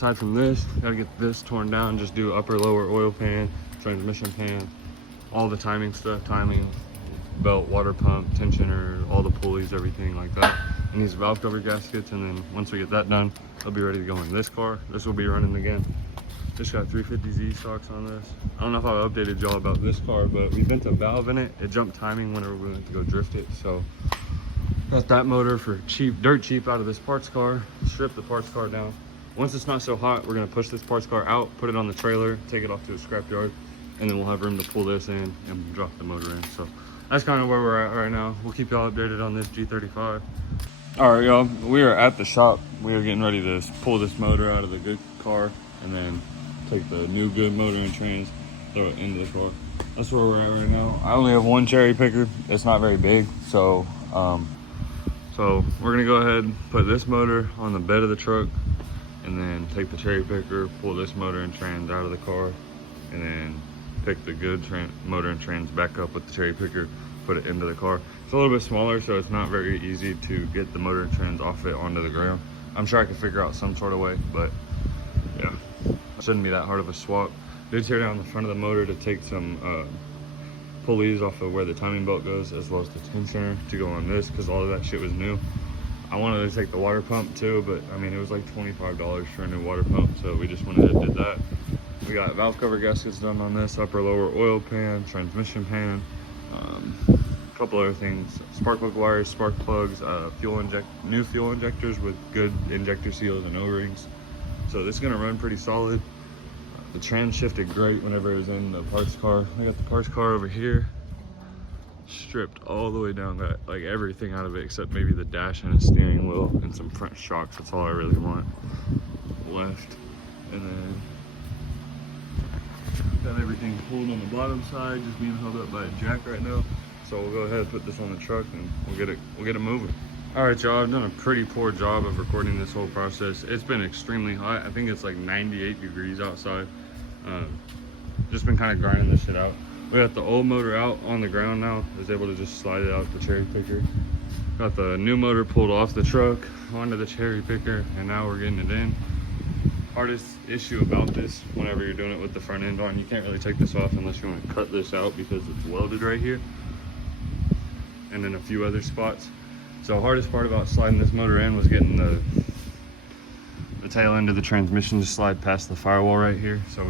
Aside from this, gotta get this torn down, just do upper lower oil pan, transmission pan, all the timing stuff, timing, belt, water pump, tensioner, all the pulleys, everything like that. And these valve cover gaskets, and then once we get that done, I'll be ready to go in this car. This will be running again. Just got 350Z stocks on this. I don't know if I updated y'all about this car, but we bent a valve in it. It jumped timing whenever we went to go drift it. So got that motor for cheap, dirt cheap out of this parts car, strip the parts car down. Once it's not so hot, we're gonna push this parts car out, put it on the trailer, take it off to a scrap yard, and then we'll have room to pull this in and drop the motor in. So that's kind of where we're at right now. We'll keep y'all updated on this G35. All right, y'all, we are at the shop. We are getting ready to pull this motor out of the good car and then take the new good motor and trans, throw it into the car. That's where we're at right now. I only have one cherry picker. It's not very big, so we're gonna go ahead and put this motor on the bed of the truck and then take the cherry picker, pull this motor and trans out of the car, and then pick the good motor and trans back up with the cherry picker, put it into the car. It's a little bit smaller, so it's not very easy to get the motor and trans off it onto the ground. I'm sure I can figure out some sort of way, but yeah, it shouldn't be that hard of a swap. Did tear down the front of the motor to take some pulleys off of where the timing belt goes, as well as the tensioner to go on this, because all of that shit was new. I wanted to take the water pump too, but I mean, it was like $25 for a new water pump, so we just went ahead and did that. We got valve cover gaskets done on this, upper lower oil pan, transmission pan, a couple other things, spark plug wires, spark plugs, new fuel injectors with good injector seals and O-rings. So this is gonna run pretty solid. The trans shifted great whenever it was in the parts car. I got the parts car over here, stripped all the way down, got like everything out of it except maybe the dash and a steering wheel and some front shocks. That's all I really want left. And then got everything pulled on the bottom side, just being held up by a jack right now. So we'll go ahead and put this on the truck and we'll get it moving. All right, y'all, I've done a pretty poor job of recording this whole process. It's been extremely hot. I think it's like 98 degrees outside. Just been kind of grinding this shit out. We got the old motor out on the ground now. I was able to just slide it out the cherry picker. Got the new motor pulled off the truck onto the cherry picker, and now we're getting it in. Hardest issue about this, whenever you're doing it with the front end on, you can't really take this off unless you want to cut this out because it's welded right here and in a few other spots. So hardest part about sliding this motor in was getting the tail end of the transmission to slide past the firewall right here. So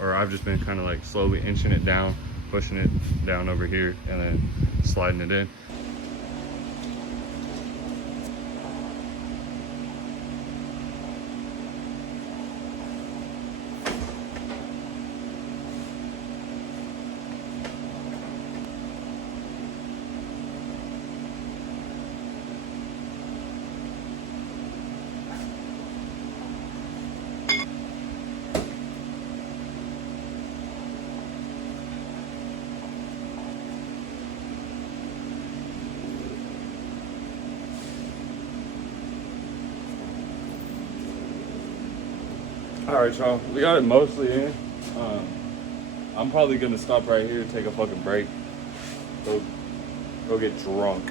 I've just been kind of like slowly inching it down, pushing it down over here, and then sliding it in. All right, y'all, we got it mostly in. I'm probably gonna stop right here and take a fucking break. Go get drunk.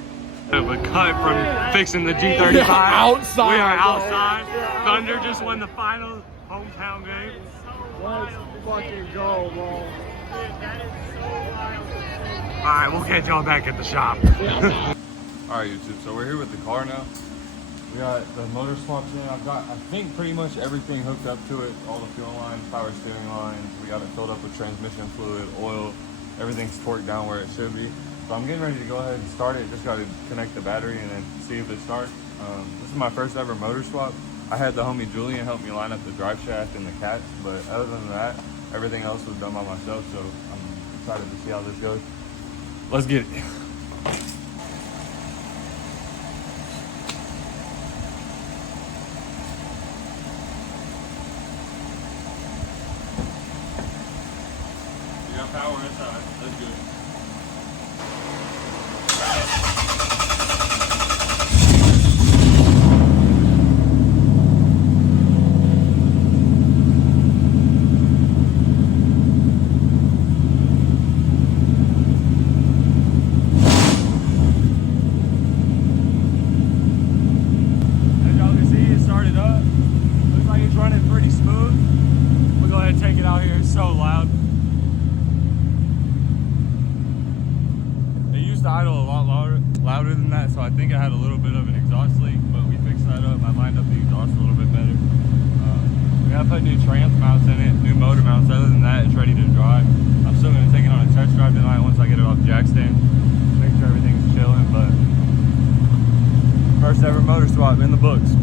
Have a cut from fixing the G35. Outside. We are outside. Thunder just won the final hometown game. Let's fucking go, bro. All right, we'll catch y'all back at the shop. All right, YouTube, so we're here with the car now. We got the motor swaps in. I've got, I think, pretty much everything hooked up to it. All the fuel lines, power steering lines. We got it filled up with transmission fluid, oil. Everything's torqued down where it should be. So I'm getting ready to go ahead and start it. Just got to connect the battery and then see if it starts. This is my first ever motor swap. I had the homie Julian help me line up the drive shaft and the cats, but other than that, everything else was done by myself. So I'm excited to see how this goes. Let's get it. Power inside. That's good. As y'all can see, it started up. Looks like it's running pretty smooth. smooth. We'll go ahead and take it out here. It's so loud. It used to idle a lot louder than that, so I think I had a little bit of an exhaust leak, but we fixed that up. I lined up the exhaust a little bit better. We gotta put new trans mounts in it, new motor mounts. Other than that, it's ready to drive. I'm still gonna take it on a test drive tonight once I get it off jack stand. Make sure everything's chilling, but first ever motor swap in the books.